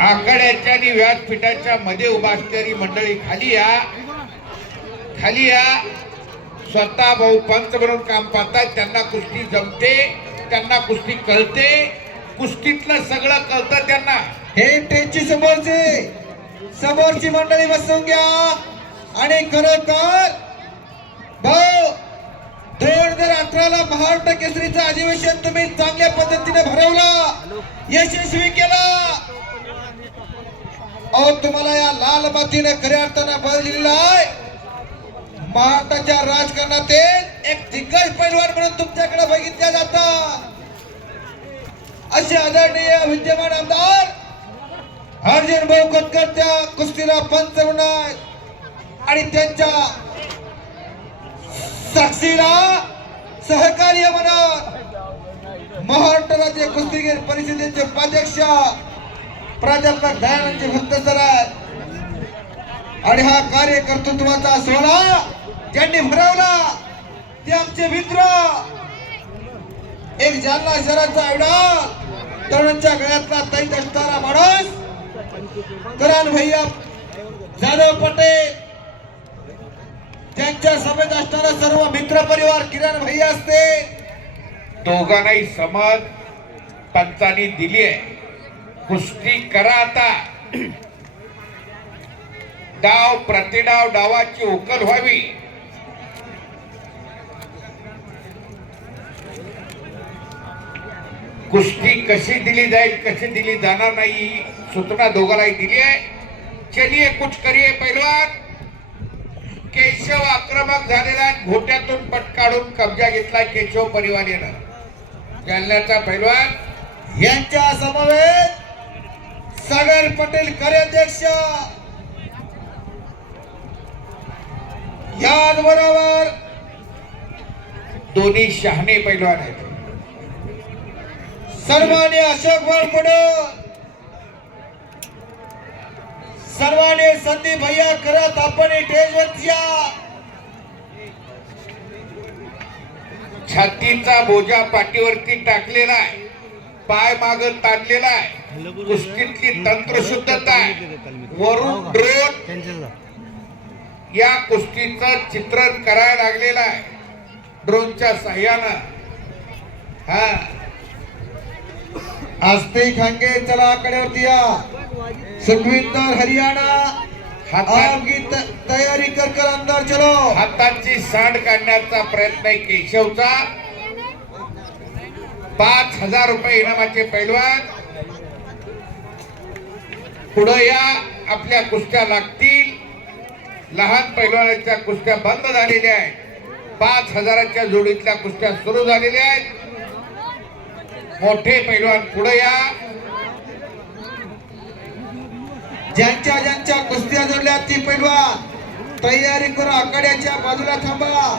आखाड्याच्या आणि व्यासपीठाच्या मध्ये उभा असलेली मंडळी खाली या खाली या स्वतः भाऊ पंच म्हणून काम पाहतात त्यांना कुस्ती जमते त्यांना कुस्ती कळते कुस्तीतलं सगळं कळतं त्यांना. हे त्यांची समोरचे समोरची मंडळी बसवून घ्या. आणि खरोखर भाऊ दोन हजार अठराला महाराष्ट्र केसरीचं अधिवेशन तुम्ही चांगल्या पद्धतीने भरवलं. यशस्वी केलं. अहो तुम्हाला या लाल मातीने खऱ्या अर्थानं बदललेला आहे. महाराष्ट्राच्या राजकारणातील एक दिग्गज पैलवान म्हणून तुमच्याकडे बघितल्या जातात. असे आदरणीय विद्यमान आमदार अर्जुन भाऊ खोतकर त्या कुस्तीला पंच म्हणून आणि त्यांच्या साक्षीला सहकार्य म्हणून महाराष्ट्र राज्य कुस्तीगीर परिषदेचे उपाध्यक्ष प्राध्यापक दयानंदजी भक्त सर आहेत. आणि हा कार्यकर्तृत्वाचा सोहळा ज्यांनी भरवला ते आमचे मित्र. एक जालना शहराचा एवढा तरुणांच्या गळ्यातला तैत असणारा माणूस करण भैया जाधव पटेल. त्यांच्या सभेत असणारा सर्व मित्र परिवार किरण भैया असते. दोघांनाही समज पंचांनी दिली आहे. कुस्ती करा आता. डाव प्रतिडाव डावाची उकल व्हावी. कुस्ती कशी दिली जाईल कशी दिली जाणार नाही सूचना दोघांनाही दिली आहे. चलिये कुछ करिये पैलवान. केशव आक्रमक झालेला घोट्यातून पट काढून कब्जा घेतला केशव परिवारानं जालन्याचा पैलवान. यांच्या समवेत सागर पटेल कार्याध्यक्ष याचबरोबर दोन्ही शहाणे पैलवान आहेत. सर्वांनी अशोक वाळपडे सर्वांनी संदीप भैया करत आपण छातीचा बोजा पाठीवरती टाकलेला आहे. पाय माग ताणलेला आहे. कुस्तीतली तंत्रशुद्धता आहे. वरून ड्रोन या कुस्तीचं चित्रण करायला लागलेलं आहे. ड्रोनच्या सहाय्यानं हा. आस्ते खांगे चला आकड्यावरती या. सुखविंदर हरियाणा. आपकी तयारी कर कर अंदर चलो. हाताची सांड काढण्याचा प्रयत्न आहे केशवचा. पाच हजार रुपये इनामाचे पैलवान. पुढं या आपल्या कुस्त्या लागतील. लहान पैलवानाच्या कुस्त्या बंद झालेल्या आहेत. पाच हजाराच्या जोडीतल्या कुस्त्या सुरू झालेल्या आहेत. मोठे पैलवान पुढे या. ज्यांच्या ज्यांच्या कुस्त्या जोडल्या ती पैलवान तयारी करा आकड्याच्या बाजूला थांबा.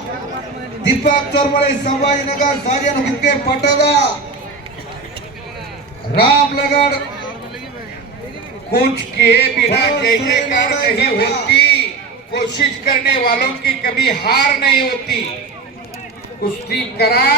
दीपक चोरमळे संभाजीनगर साजन हुक्के पाटोदा. राम लगड कुछ किए बिना जय जयकार नहीं होती। कोशिश करने वालों की कभी हार नहीं होती। कुश्ती करा